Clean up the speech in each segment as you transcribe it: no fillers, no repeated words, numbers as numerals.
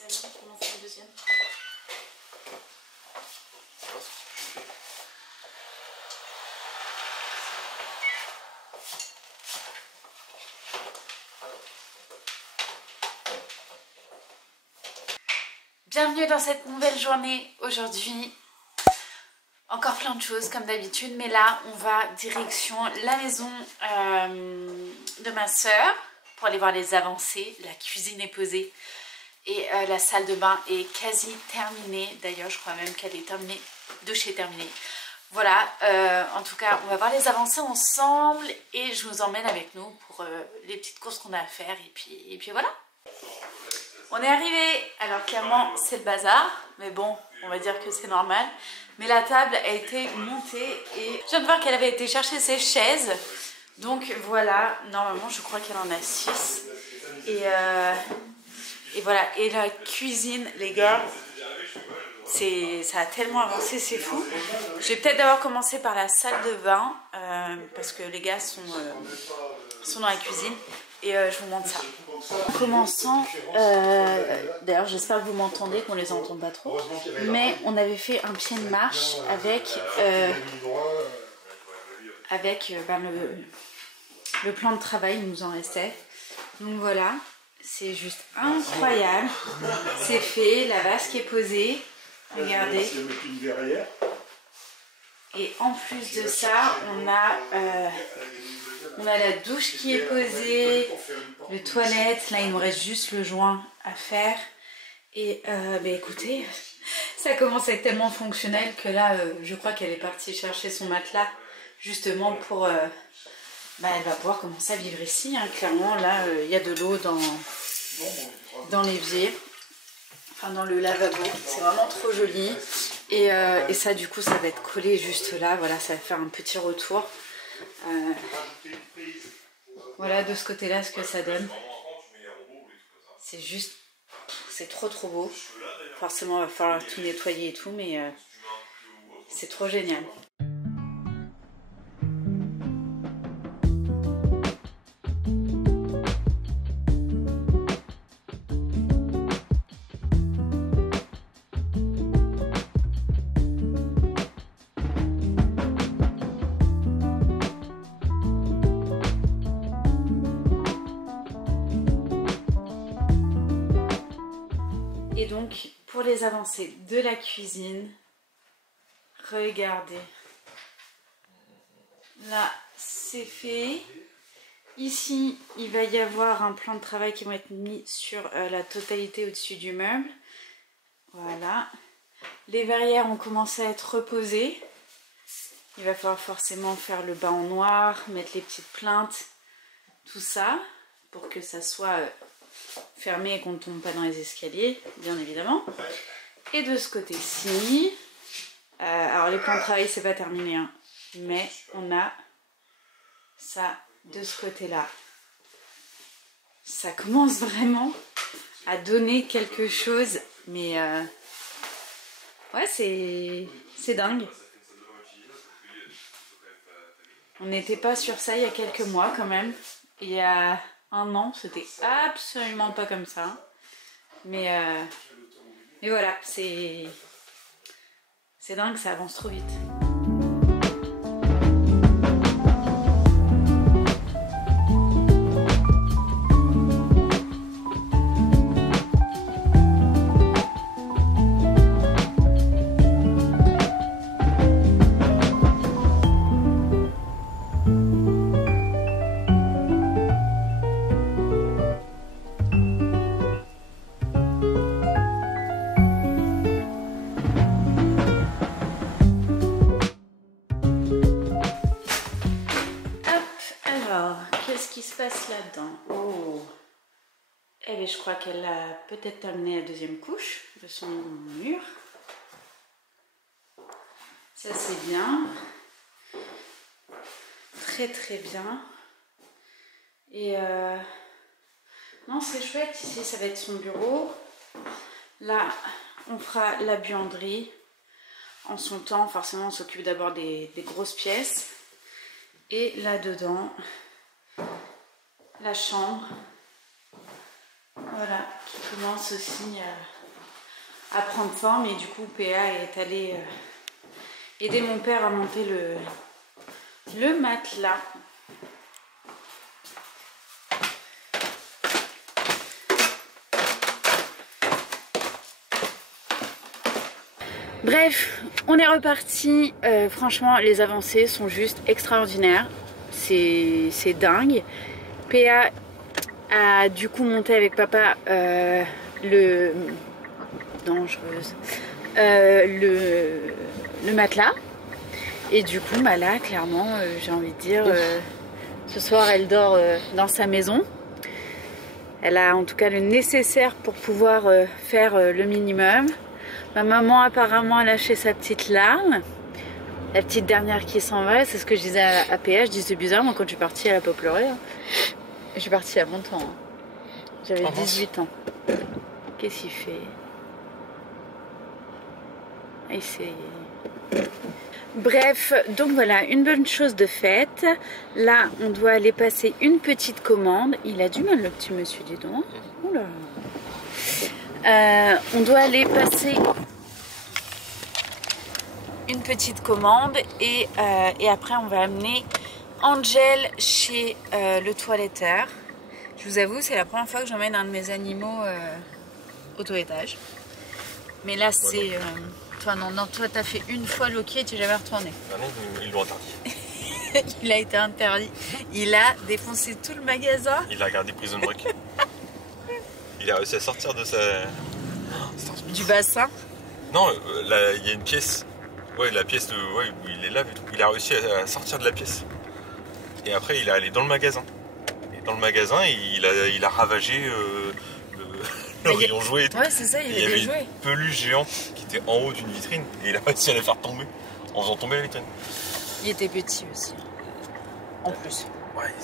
salon, on commence le deuxième. Bienvenue dans cette nouvelle journée. Aujourd'hui, encore plein de choses comme d'habitude, mais là on va direction la maison de ma soeur pour aller voir les avancées. La cuisine est posée et la salle de bain est quasi terminée. D'ailleurs je crois même qu'elle est terminée de chez terminée. Voilà, en tout cas on va voir les avancées ensemble et je vous emmène avec nous pour les petites courses qu'on a à faire et puis voilà. On est arrivé, alors clairement c'est le bazar, mais bon, on va dire que c'est normal. Mais la table a été montée et je viens de voir qu'elle avait été chercher ses chaises. Donc voilà, normalement je crois qu'elle en a 6. Et voilà, et la cuisine, les gars, ça a tellement avancé, c'est fou. Je vais peut-être d'abord commencer par la salle de bain, parce que les gars sont dans la cuisine. Et je vous montre ça. En commençant, d'ailleurs j'espère que vous m'entendez, qu'on les entend pas trop, mais on avait fait un pied de marche avec le plan de travail, il nous en restait. Donc voilà, c'est juste incroyable. C'est fait, la vasque est posée, regardez. Et en plus de ça, on a la douche qui est posée, les toilettes, là il nous reste juste le joint à faire. Et bah écoutez, ça commence à être tellement fonctionnel que là je crois qu'elle est partie chercher son matelas justement pour... elle va pouvoir commencer à vivre ici, hein. Clairement là il y a de l'eau dans l'évier, enfin dans le lavabo, c'est vraiment trop joli. Et ça du coup ça va être collé juste là, voilà, ça va faire un petit retour. Voilà de ce côté là ce que ça donne. C'est juste, c'est trop beau. Forcément il va falloir tout nettoyer et tout, mais c'est trop génial. Et donc, pour les avancées de la cuisine, regardez. Là, c'est fait. Ici, il va y avoir un plan de travail qui va être mis sur la totalité au-dessus du meuble. Voilà. Les verrières ont commencé à être reposées. Il va falloir forcément faire le bas en noir, mettre les petites plaintes, tout ça, pour que ça soit... fermé et qu'on ne tombe pas dans les escaliers, bien évidemment. Et de ce côté-ci, alors les plans de travail c'est pas terminé, hein, mais on a ça de ce côté-là. Ça commence vraiment à donner quelque chose, mais ouais, c'est dingue. On n'était pas sur ça il y a quelques mois quand même. Il y a un an, c'était absolument pas comme ça. Mais voilà, c'est dingue, ça avance trop vite. Qu'est-ce qui se passe là-dedans? Oh, eh bien, je crois qu'elle a peut-être amené la deuxième couche de son mur. Ça c'est bien. Très bien. Et non, c'est chouette. Ici, ça va être son bureau. Là, on fera la buanderie. En son temps, forcément, on s'occupe d'abord des grosses pièces. Et là-dedans, la chambre. Voilà, qui commence aussi à prendre forme. Et du coup, PA est allé aider mon père à monter le matelas. Bref, on est reparti. Franchement, les avancées sont juste extraordinaires. C'est dingue. PA a du coup monté avec papa le matelas. Et du coup, bah là, clairement, j'ai envie de dire, ce soir, elle dort dans sa maison. Elle a en tout cas le nécessaire pour pouvoir faire le minimum. Ma maman apparemment a lâché sa petite larme. La petite dernière qui s'en va, c'est ce que je disais à PA. Je dis c'est bizarre, moi quand je suis partie elle a pas pleuré. Hein. Je suis partie à longtemps. Hein. J'avais 18 ans. Qu'est-ce qu'il fait? Bref, donc voilà, une bonne chose de faite. Là, on doit aller passer une petite commande. Il a du mal le petit monsieur, dis donc. Oula. On doit aller passer une petite commande et après on va amener Angel chez le toiletteur. Je vous avoue, c'est la première fois que j'emmène un de mes animaux au toilettage. Mais là c'est... toi t'as fait une fois Loki et tu n'es jamais retourné. Ah non, ils l'ont interdit. Il a été interdit. Il a défoncé tout le magasin. Il a regardé Prison Break. Il a réussi à sortir de sa... Du bassin. Non, là, il y a une pièce. Ouais, la pièce où il est là et tout. Il a réussi à sortir de la pièce. Et après, il est allé dans le magasin. Et dans le magasin, il a ravagé le rayon jouet et tout. Ouais, c'est ça, il y avait des jouets. Une peluche géante qui était en haut d'une vitrine. Et il a réussi à la faire tomber. En faisant tomber la vitrine. Il était petit aussi. En plus. Ouais,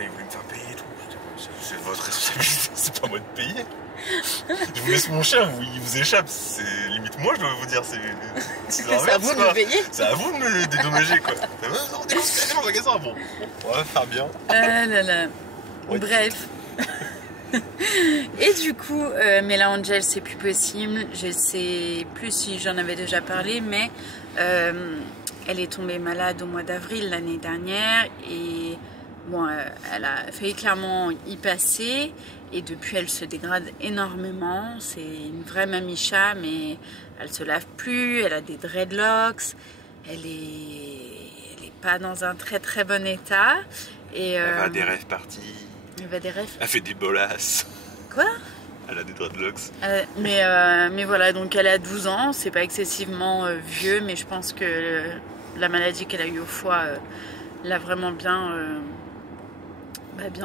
il voulait me faire payer et tout. C'est votre responsabilité, c'est pas moi de payer. Je vous laisse mon chien, il vous échappe. C'est limite moi, je dois vous dire. C'est à vous de me payer. C'est à vous de me dédommager, quoi. Non, on est dans le magasin. Bon, on va faire bien. Ah là là. Ouais. Bref. Et du coup, mais là, Angel, c'est plus possible. Je sais plus si j'en avais déjà parlé, mais elle est tombée malade au mois d'avril l'année dernière et bon, elle a failli clairement y passer et depuis elle se dégrade énormément. C'est une vraie mamicha, mais elle se lave plus, elle a des dreadlocks, elle est pas dans un très très bon état. Et, elle va des rêves parties. Elle va des rêves. Elle fait des bolasses. Quoi? Elle a des dreadlocks. Mais voilà, donc elle a 12 ans, c'est pas excessivement vieux, mais je pense que la maladie qu'elle a eue au foie l'a vraiment bien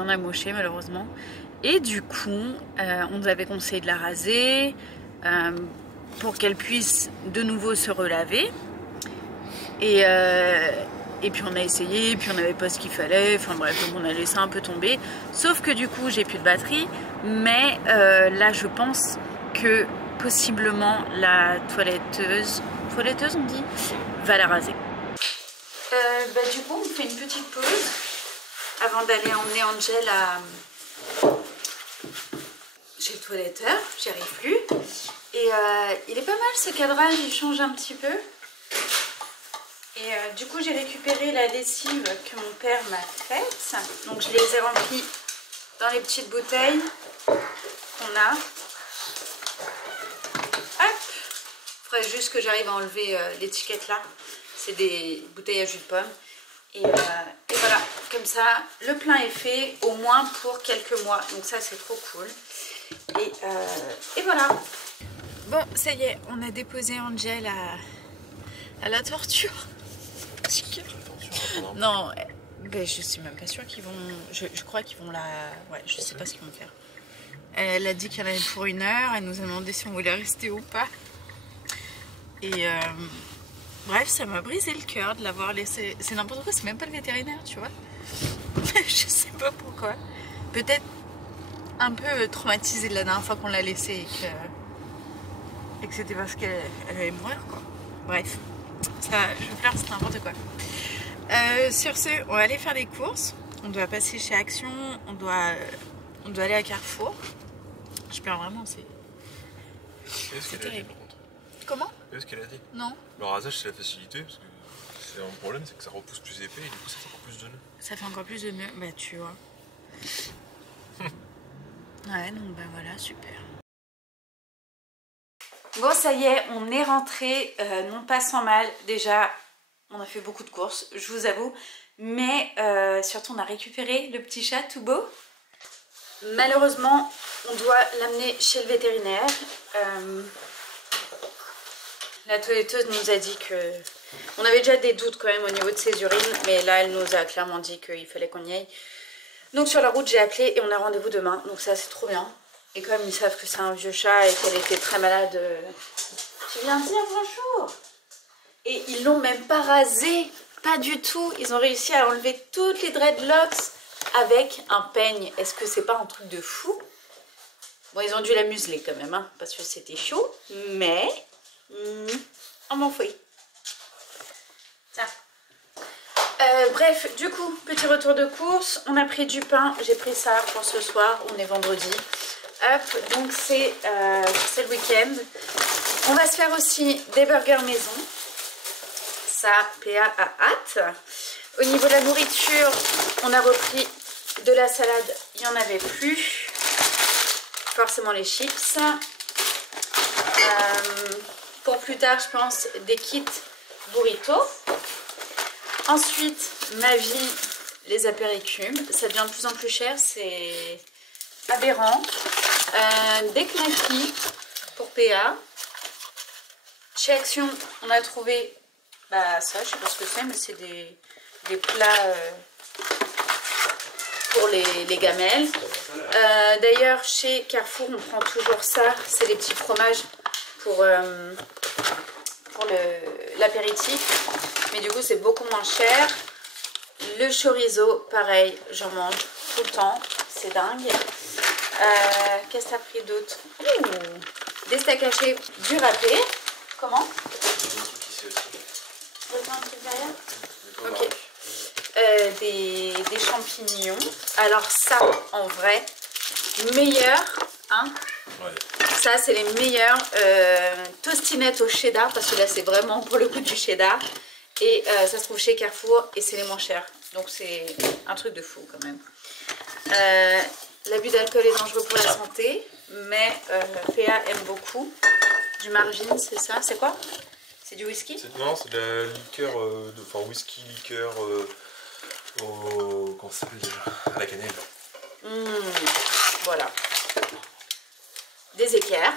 amochée malheureusement. Et du coup, on nous avait conseillé de la raser pour qu'elle puisse de nouveau se relaver. Et puis on a essayé, puis on n'avait pas ce qu'il fallait, enfin bref, donc on a laissé un peu tomber. Sauf que du coup, j'ai plus de batterie, mais là je pense que possiblement la toiletteuse on dit, va la raser. Du coup, on fait une petite pause avant d'aller emmener Angel chez le toiletteur, j'y arrive plus. Et il est pas mal ce cadrage, il change un petit peu. Et du coup j'ai récupéré la lessive que mon père m'a faite. Donc je les ai remplies dans les petites bouteilles qu'on a. Hop. Faudrait juste que j'arrive à enlever l'étiquette là. C'est des bouteilles à jus de pomme. Et voilà, comme ça le plein est fait au moins pour quelques mois. Donc ça c'est trop cool. Et voilà. Bon, ça y est, on a déposé Angel à la torture. Non, ben je suis même pas sûre qu'ils vont... Je crois qu'ils vont la... Ouais, je sais pas ce qu'ils vont faire. Elle a dit qu'elle allait pour 1 heure. Elle nous a demandé si on voulait rester ou pas. Et bref, ça m'a brisé le cœur de l'avoir laissé. C'est n'importe quoi, c'est même pas le vétérinaire, tu vois. Je sais pas pourquoi. Peut-être un peu traumatisée de la dernière fois qu'on l'a laissée et que c'était parce qu'elle allait mourir, quoi. Bref, ça, je pleure, c'est n'importe quoi. Sur ce, on va aller faire des courses. On doit passer chez Action, on doit aller à Carrefour. perds vraiment, c'est Qu'est-ce qu'elle a dit terrible. par contre? Comment? Qu'est-ce qu'elle a dit? Non. Le rasage c'est la facilité parce que c'est un problème, c'est que ça repousse plus épais et du coup ça fait encore plus de nœuds. Ça fait encore plus de nœuds, bah tu vois. Ouais, donc bah voilà, super. Bon, ça y est, on est rentré, non pas sans mal. Déjà, on a fait beaucoup de courses, je vous avoue. Mais surtout, on a récupéré le petit chat tout beau. Malheureusement, on doit l'amener chez le vétérinaire. La toiletteuse nous a dit que... On avait déjà des doutes quand même au niveau de ses urines, mais là, elle nous a clairement dit qu'il fallait qu'on y aille. Donc sur la route, j'ai appelé et on a rendez-vous demain. Donc ça, c'est trop bien. Et comme ils savent que c'est un vieux chat et qu'elle était très malade... Tu viens dire bonjour. Et ils l'ont même pas rasé. Pas du tout. Ils ont réussi à enlever toutes les dreadlocks avec un peigne. Est-ce que c'est pas un truc de fou? Bon, ils ont dû la museler quand même, hein, parce que c'était chaud. Mais... on m'en fout. Tiens. Bref, du coup, petit retour de course. On a pris du pain. J'ai pris ça pour ce soir. On est vendredi. Hop, donc c'est le week-end. On va se faire aussi des burgers maison. Ça, PA a hâte. Au niveau de la nourriture, on a repris de la salade. Il n'y en avait plus. Forcément les chips. Pour plus tard, je pense, des kits burrito. Ensuite, ma vie, les apéricums. Ça devient de plus en plus cher, c'est aberrant. Des knackis pour PA. Chez Action, on a trouvé ça, je sais pas ce que c'est, mais c'est des plats pour les gamelles. D'ailleurs, chez Carrefour, on prend toujours ça. C'est les petits fromages pour l'apéritif. Mais du coup, c'est beaucoup moins cher. Le chorizo, pareil, j'en mange tout le temps. C'est dingue. Qu'est-ce que t'as pris d'autre? Des steaks hachés, du râpé. Comment? Un truc derrière. Ok. Des champignons. Alors ça, en vrai, meilleur, hein? Ouais. Ça, c'est les meilleurs tostinettes au cheddar, parce que là, c'est vraiment pour le coup du cheddar. Et ça se trouve chez Carrefour et c'est les moins chers. Donc c'est un truc de fou quand même. L'abus d'alcool est dangereux pour la santé, mais PA aime beaucoup. Du Marvin, c'est ça? C'est quoi? C'est du whisky? Non, c'est de la liqueur, enfin whisky, liqueur, comment ça s'appelle déjà? À la cannelle. Voilà. Des équerres.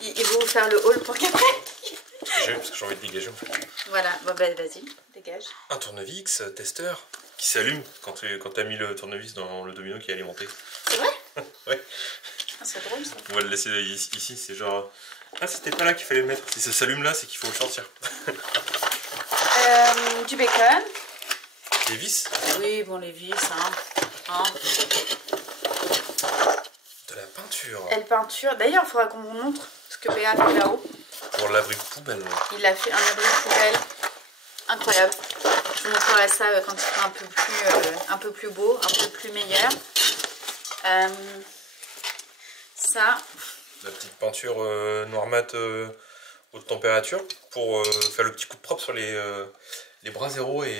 Il va vous faire le haul pour qu'après. Parce que j'ai envie de dégager en fait. Voilà, bon, bah, vas-y, dégage. Un tournevis testeur qui s'allume quand t'as mis le tournevis dans le domino qui est alimenté. C'est vrai? Ouais. Ah, c'est drôle ça. On va le laisser ici, c'est genre... Ah, c'était pas là qu'il fallait le mettre. Si ça s'allume là, c'est qu'il faut le sortir. Du bacon. Des vis? Oui, bon, les vis, hein. De la peinture. Elle peinture. D'ailleurs, il faudra qu'on vous montre ce que PA fait là-haut. Pour l'abri poubelle. Il a fait un abri de poubelle incroyable. Je vous montrerai ça quand il sera un peu plus beau, un peu plus meilleur. Ça. La petite peinture noir mat haute température pour faire le petit coup de propre sur les bras zéro et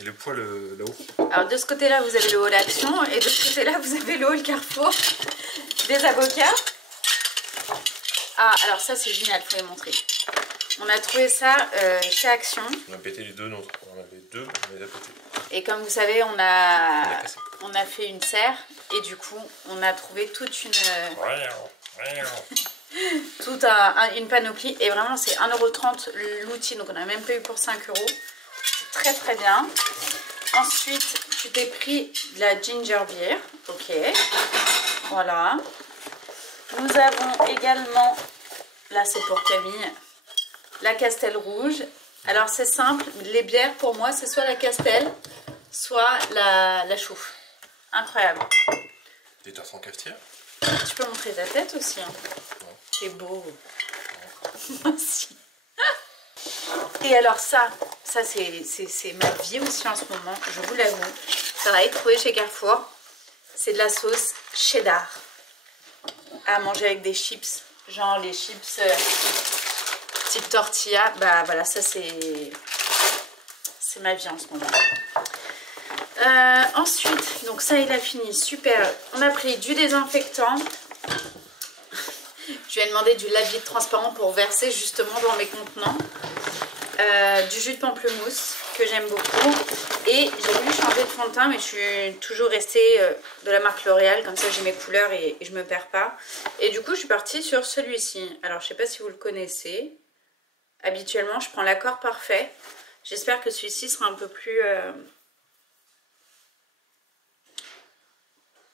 le poil là-haut. Alors de ce côté-là, vous avez le hall Action et de ce côté-là, vous avez le hall Carrefour des avocats. Ah, alors ça c'est génial, il faut les montrer. On a trouvé ça chez Action. On a pété les deux nôtres. On avait deux, on les a pétés. Et comme vous savez, on a fait une serre et du coup, on a trouvé toute une panoplie. Et vraiment, c'est 1,30 € l'outil, donc on n'a même pas eu pour 5 €. C'est très très bien. Ensuite, tu t'es pris de la ginger beer. Ok. Voilà. Nous avons également, là c'est pour Camille, la Castel rouge. Alors c'est simple, les bières pour moi c'est soit la Castel, soit la Chouffe. Incroyable. Des tasses en cafetière. Tu peux montrer ta tête aussi. Hein. C'est beau. Merci. Et alors ça c'est ma vie aussi en ce moment, je vous l'avoue. Ça va être trouvé chez Carrefour. c'est de la sauce cheddar à manger avec des chips, genre les chips type tortilla. Bah voilà, ça c'est ma vie en ce moment. Ensuite, donc ça il a fini, super. On a pris du désinfectant. Je lui ai demandé du lave-vide transparent pour verser justement dans mes contenants. Du jus de pamplemousse que j'aime beaucoup. Et j'ai voulu changer de fond de teint, mais je suis toujours restée de la marque L'Oréal. Comme ça j'ai mes couleurs et je me perds pas. Et du coup je suis partie sur celui-ci. Alors je sais pas si vous le connaissez. Habituellement je prends l'Accord Parfait. J'espère que celui-ci sera un peu plus...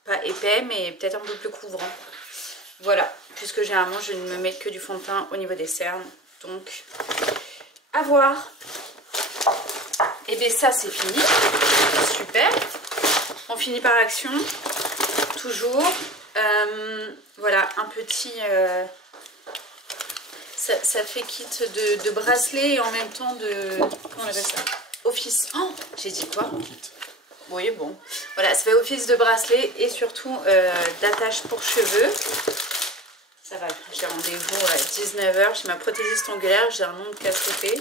pas épais, mais peut-être un peu plus couvrant. Voilà, puisque généralement je ne me mets que du fond de teint au niveau des cernes. Donc, à voir. Et bien ça c'est fini. Super. On finit par Action. Toujours. Voilà, un petit... ça fait kit de bracelet et en même temps de... Comment on appelle ça? Office. Oh, j'ai dit quoi? Oui, bon. Voilà, ça fait office de bracelet et surtout d'attache pour cheveux. Ça va, j'ai rendez-vous à 19 h chez ma prothésiste ongulaire. J'ai un nom de casse-côté.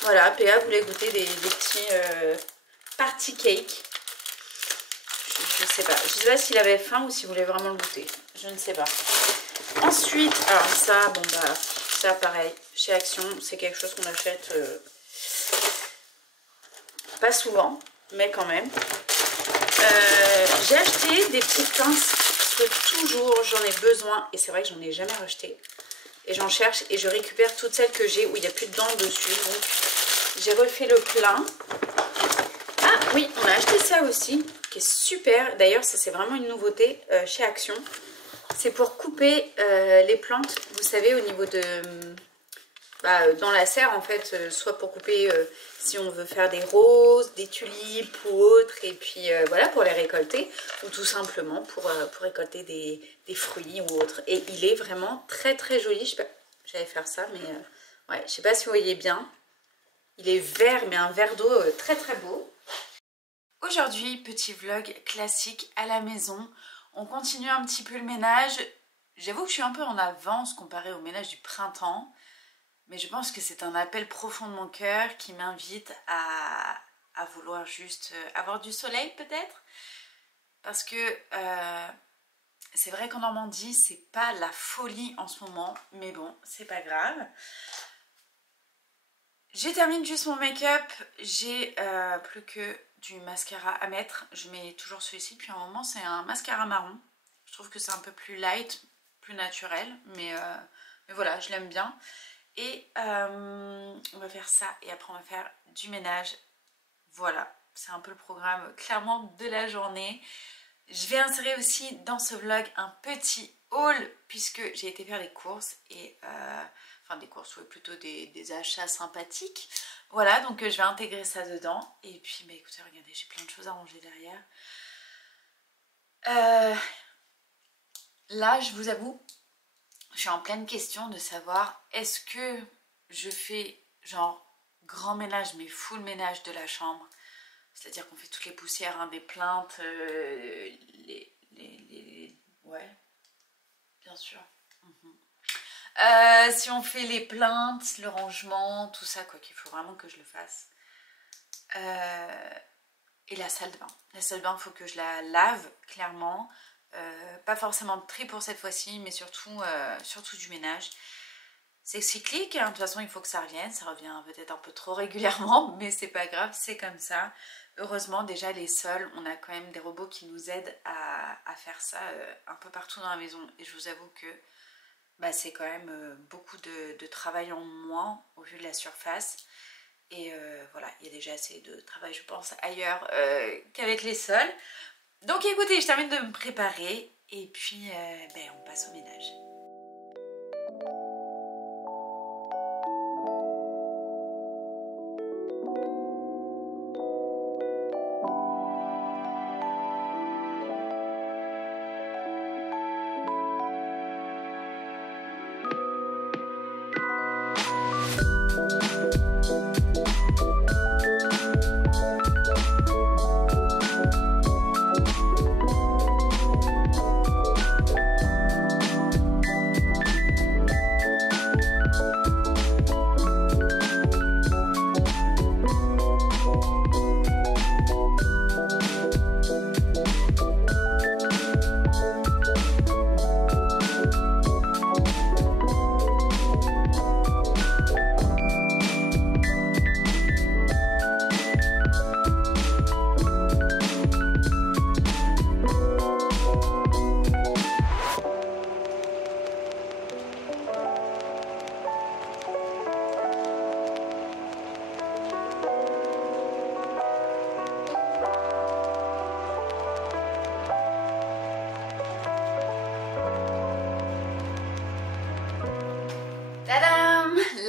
Voilà, PA voulait goûter des petits party cake. Je sais pas. Je sais pas s'il avait faim ou s'il voulait vraiment le goûter. Je ne sais pas. Ensuite, alors ça, bon bah, ça pareil, chez Action, c'est quelque chose qu'on achète pas souvent, mais quand même. J'ai acheté des petites pinces parce que toujours j'en ai besoin et c'est vrai que j'en ai jamais racheté. Et j'en cherche et je récupère toutes celles que j'ai où il n'y a plus de dents dessus. Donc j'ai refait le plein. Ah oui, on a acheté ça aussi, qui est super. D'ailleurs, ça c'est vraiment une nouveauté chez Action. C'est pour couper les plantes, vous savez, au niveau de... dans la serre en fait, soit pour couper si on veut faire des roses, des tulipes ou autres, et puis voilà, pour les récolter, ou tout simplement pour récolter des fruits ou autres. Et il est vraiment très très joli. Je sais pas, j'allais faire ça, mais ouais, je sais pas si vous voyez bien. Il est vert, mais un vert d'eau très très beau. Aujourd'hui, petit vlog classique à la maison. On continue un petit peu le ménage. J'avoue que je suis un peu en avance comparé au ménage du printemps. Mais je pense que c'est un appel profond de mon cœur qui m'invite à vouloir juste avoir du soleil peut-être. Parce que c'est vrai qu'en Normandie, c'est pas la folie en ce moment. Mais bon, c'est pas grave. Je termine juste mon make-up. J'ai plus que du mascara à mettre. Je mets toujours celui-ci depuis un moment. C'est un mascara marron. Je trouve que c'est un peu plus light, plus naturel. Mais voilà, je l'aime bien. Et on va faire ça et après on va faire du ménage. Voilà, c'est un peu le programme clairement de la journée. Je vais insérer aussi dans ce vlog un petit haul puisque j'ai été faire des courses et enfin des courses, ou plutôt des achats sympathiques. Voilà, donc je vais intégrer ça dedans. Et puis bah écoutez, regardez, j'ai plein de choses à ranger derrière. Là, je vous avoue, je suis en pleine question de savoir est-ce que je fais genre grand ménage mais full ménage de la chambre, c'est-à-dire qu'on fait toutes les poussières, hein, des plaintes, ouais, bien sûr. Si on fait les plaintes, le rangement, tout ça quoi, qu'il faut vraiment que je le fasse. Et la salle de bain. La salle de bain, il faut que je la lave clairement. Pas forcément de tri pour cette fois-ci, mais surtout du ménage. C'est cyclique, hein. De toute façon il faut que ça revienne, ça revient peut-être un peu trop régulièrement, mais c'est pas grave, c'est comme ça. Heureusement déjà les sols, on a quand même des robots qui nous aident à faire ça un peu partout dans la maison. Et je vous avoue que bah, c'est quand même beaucoup de travail en moins au vu de la surface. Et voilà, il y a déjà assez de travail je pense ailleurs qu'avec les sols. Donc écoutez, je termine de me préparer et puis ben, on passe au ménage.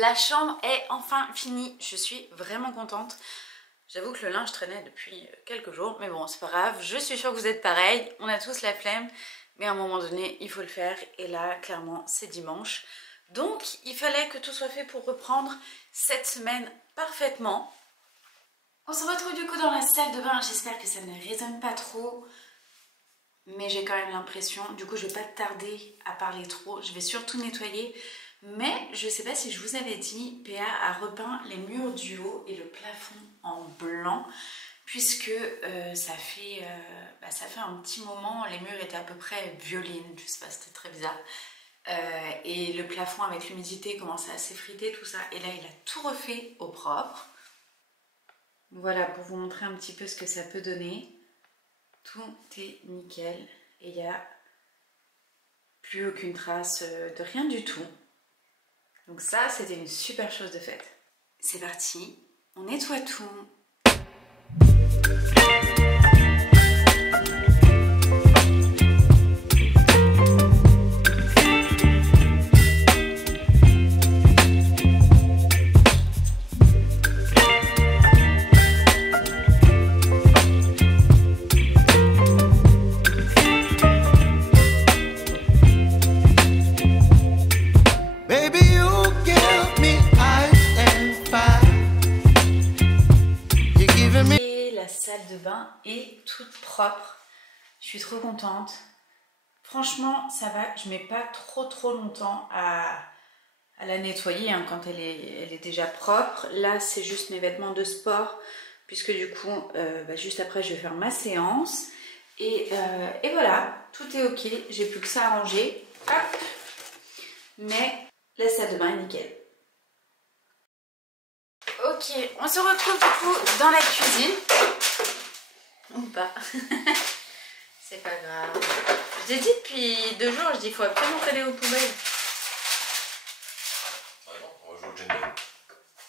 la chambre est enfin finie. Je suis vraiment contente. J'avoue que le linge traînait depuis quelques jours, mais bon, c'est pas grave. Je suis sûre que vous êtes pareil. On a tous la flemme, mais à un moment donné, il faut le faire. Et là, clairement, c'est dimanche. Donc, il fallait que tout soit fait pour reprendre cette semaine parfaitement. On se retrouve du coup dans la salle de bain. J'espère que ça ne résonne pas trop. Mais j'ai quand même l'impression, du coup je vais pas tarder à parler trop, je vais surtout nettoyer, mais je sais pas si je vous avais dit, PA a repeint les murs du haut et le plafond en blanc, puisque ça fait un petit moment, les murs étaient à peu près violines, je sais pas, c'était très bizarre, et le plafond avec l'humidité commençait à s'effriter, tout ça, et là il a tout refait au propre. Voilà, pour vous montrer un petit peu ce que ça peut donner. Tout est nickel et il n'y a plus aucune trace de rien du tout. Donc ça, c'était une super chose de faite. C'est parti, on nettoie tout. De bain est toute propre, je suis trop contente. Franchement ça va, je mets pas trop longtemps à la nettoyer hein, quand elle est déjà propre. Là c'est juste mes vêtements de sport puisque du coup juste après je vais faire ma séance et voilà, tout est ok, j'ai plus que ça à ranger. Hop. Mais la salle de bain est nickel. Ok, on se retrouve du coup dans la cuisine. Ou pas. C'est pas grave. Je t'ai dit depuis 2 jours, je dis il faut absolument aller aux poubelles. Ah non, on va jouer au Jenga.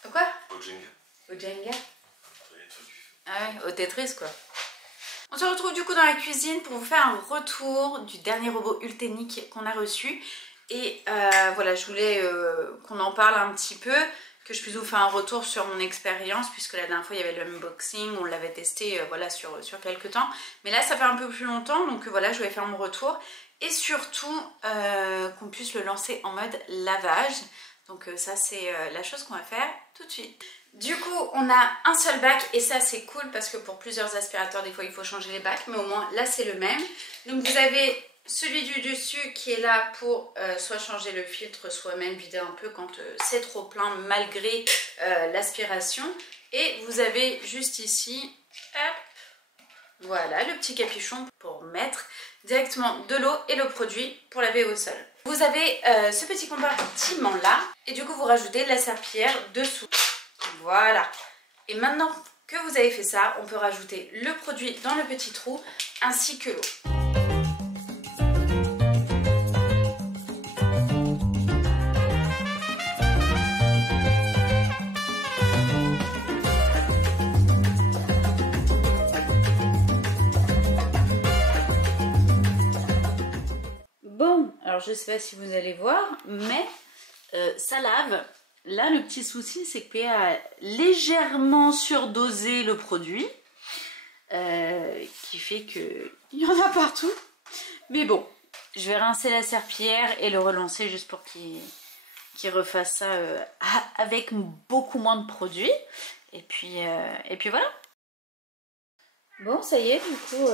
Au quoi? Au Jenga. Au Jenga? Ah ouais, au Tetris quoi. On se retrouve du coup dans la cuisine pour vous faire un retour du dernier robot Ultenic qu'on a reçu. Et voilà, je voulais qu'on en parle un petit peu, que je puisse vous faire un retour sur mon expérience, puisque la dernière fois il y avait l'unboxing, on l'avait testé voilà, sur quelques temps. Mais là ça fait un peu plus longtemps, donc voilà, je vais faire mon retour. Et surtout qu'on puisse le lancer en mode lavage. Donc ça c'est la chose qu'on va faire tout de suite. Du coup on a un seul bac et ça c'est cool parce que pour plusieurs aspirateurs des fois il faut changer les bacs. Mais au moins là c'est le même. Donc vous avez celui du dessus qui est là pour soit changer le filtre, soit même vider un peu quand c'est trop plein malgré l'aspiration. Et vous avez juste ici, hop, voilà, le petit capuchon pour mettre directement de l'eau et le produit pour laver au sol. Vous avez ce petit compartiment là et du coup vous rajoutez la serpillière dessous. Voilà. Et maintenant que vous avez fait ça, on peut rajouter le produit dans le petit trou ainsi que l'eau. Alors je sais pas si vous allez voir, mais ça lave. Là le petit souci c'est que PA a légèrement surdosé le produit, qui fait qu'il y en a partout. Mais bon, je vais rincer la serpillière et le relancer juste pour qu'il refasse ça avec beaucoup moins de produits. Et puis voilà. Bon ça y est, du coup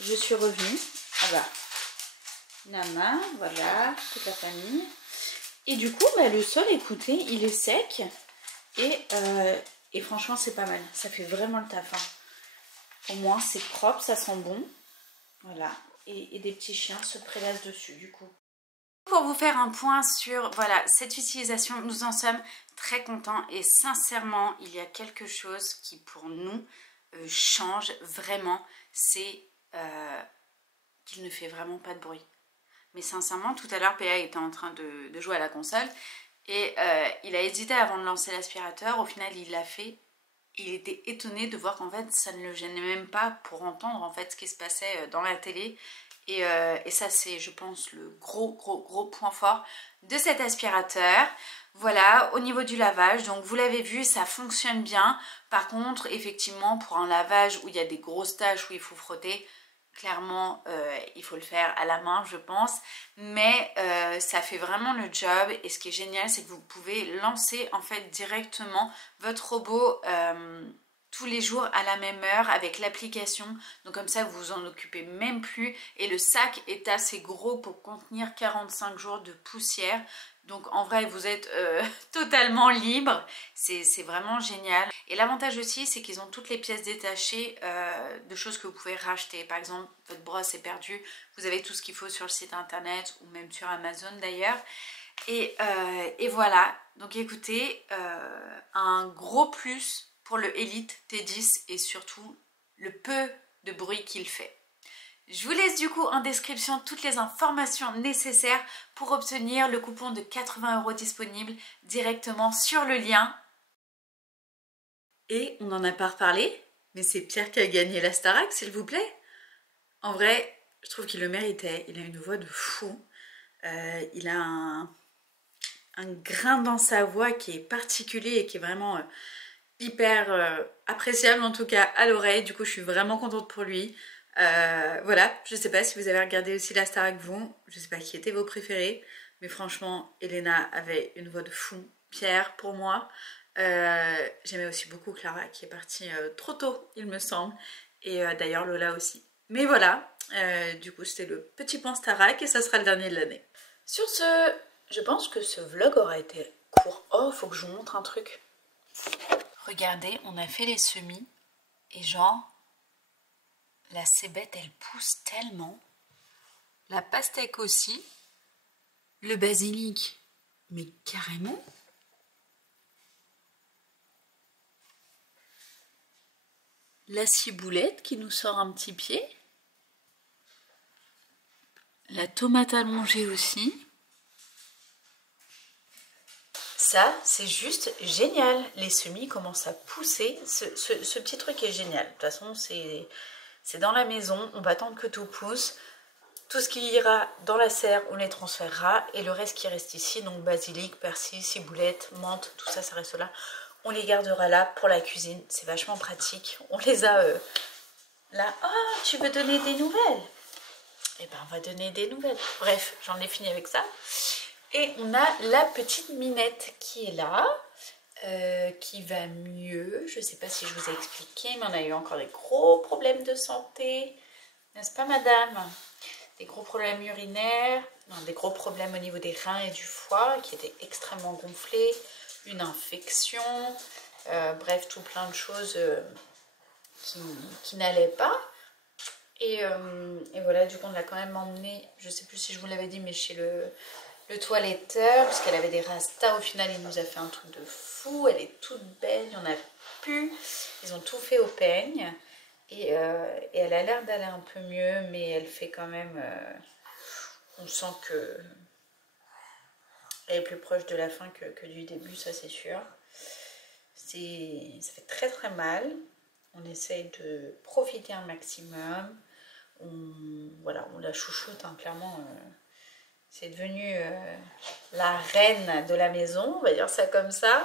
je suis revenue. Ah bah. Nama, voilà, toute la famille. Et du coup, le sol, écoutez, il est sec. Et franchement, c'est pas mal. Ça fait vraiment le taf. Hein. Au moins, c'est propre, ça sent bon. Voilà. Et des petits chiens se prélassent dessus, du coup. Pour vous faire un point sur voilà, cette utilisation, nous en sommes très contents. Et sincèrement, il y a quelque chose qui, pour nous, change vraiment. C'est qu'il ne fait vraiment pas de bruit. Mais sincèrement, tout à l'heure, PA était en train de jouer à la console et il a hésité avant de lancer l'aspirateur. Au final, il l'a fait. Il était étonné de voir qu'en fait, ça ne le gênait même pas pour entendre en fait ce qui se passait dans la télé. Et ça, c'est, je pense, le gros point fort de cet aspirateur. Voilà, au niveau du lavage, donc vous l'avez vu, ça fonctionne bien. Par contre, effectivement, pour un lavage où il y a des grosses taches où il faut frotter, clairement, il faut le faire à la main, je pense. Mais ça fait vraiment le job. Et ce qui est génial, c'est que vous pouvez lancer en fait directement votre robot tous les jours à la même heure avec l'application. Donc comme ça, vous vous en occupez même plus. Et le sac est assez gros pour contenir 45 jours de poussière. Donc en vrai, vous êtes totalement libre. C'est vraiment génial. Et l'avantage aussi, c'est qu'ils ont toutes les pièces détachées de choses que vous pouvez racheter. Par exemple, votre brosse est perdue. Vous avez tout ce qu'il faut sur le site internet ou même sur Amazon d'ailleurs. Et voilà. Donc écoutez, un gros plus pour le Elite T10 et surtout le peu de bruit qu'il fait. Je vous laisse du coup en description toutes les informations nécessaires pour obtenir le coupon de 80 € disponible directement sur le lien. Et on n'en a pas reparlé, mais c'est Pierre qui a gagné la Starac, s'il vous plaît. En vrai, je trouve qu'il le méritait. Il a une voix de fou. Il a un grain dans sa voix qui est particulier et qui est vraiment hyper appréciable, en tout cas à l'oreille. Du coup, je suis vraiment contente pour lui. Voilà, je sais pas si vous avez regardé aussi la Starac vous, je sais pas qui étaient vos préférés, mais franchement, Elena avait une voix de fou. Pierre, pour moi, j'aimais aussi beaucoup Clara, qui est partie trop tôt, il me semble, et d'ailleurs Lola aussi. Mais voilà, du coup, c'était le petit point Starac, et ça sera le dernier de l'année. Sur ce, je pense que ce vlog aura été court. Oh, faut que je vous montre un truc. Regardez, on a fait les semis, et genre... la cébette, elle pousse tellement. La pastèque aussi. Le basilic, mais carrément. La ciboulette qui nous sort un petit pied. La tomate allongée aussi. Ça, c'est juste génial. Les semis commencent à pousser. Ce petit truc est génial. De toute façon, c'est dans la maison, on va attendre que tout pousse. Tout ce qui ira dans la serre, on les transférera. Et le reste qui reste ici, donc basilic, persil, ciboulette, menthe, tout ça, ça reste là. On les gardera là pour la cuisine. C'est vachement pratique. On les a là. Oh, tu veux donner des nouvelles? Eh ben, on va donner des nouvelles. Bref, j'en ai fini avec ça. Et on a la petite Minette qui est là. Qui va mieux. Je ne sais pas si je vous ai expliqué, mais on a eu encore des gros problèmes de santé. N'est-ce pas, madame? Des gros problèmes urinaires, non, des gros problèmes au niveau des reins et du foie qui étaient extrêmement gonflés, une infection, bref, tout plein de choses qui n'allaient pas. Et voilà, du coup, on l'a quand même emmenée, je ne sais plus si je vous l'avais dit, mais chez le toiletteur, parce qu'elle avait des rastas. Au final, il nous a fait un truc de fou. Elle est toute belle, il n'y en a plus. Ils ont tout fait au peigne. Et elle a l'air d'aller un peu mieux, mais elle fait quand même... on sent que elle est plus proche de la fin que du début, ça c'est sûr. Ça fait très très mal. On essaye de profiter un maximum. Voilà, on la chouchoute, hein, clairement... c'est devenu la reine de la maison, on va dire ça comme ça.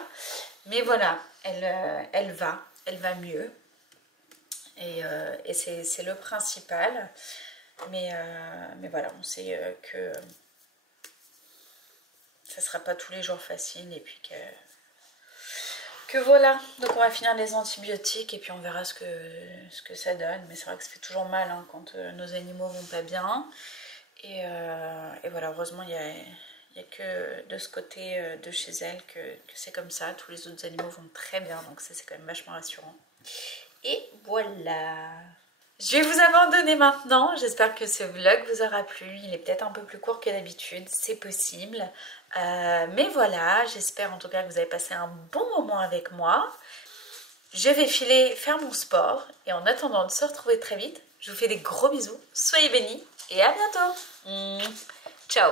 Mais voilà, elle va mieux. Et c'est le principal. Mais voilà, on sait que ça ne sera pas tous les jours facile. Et puis que voilà. Donc on va finir les antibiotiques et puis on verra ce que ça donne. Mais c'est vrai que ça fait toujours mal hein, quand nos animaux vont pas bien. Et voilà, heureusement, il n'y a que de ce côté de chez elle que c'est comme ça. Tous les autres animaux vont très bien, donc ça, c'est quand même vachement rassurant. Et voilà. Je vais vous abandonner maintenant. J'espère que ce vlog vous aura plu. Il est peut-être un peu plus court que d'habitude, c'est possible. Mais voilà, j'espère en tout cas que vous avez passé un bon moment avec moi. Je vais filer faire mon sport. Et en attendant de se retrouver très vite, je vous fais des gros bisous. Soyez bénis. Et à bientôt. Ciao.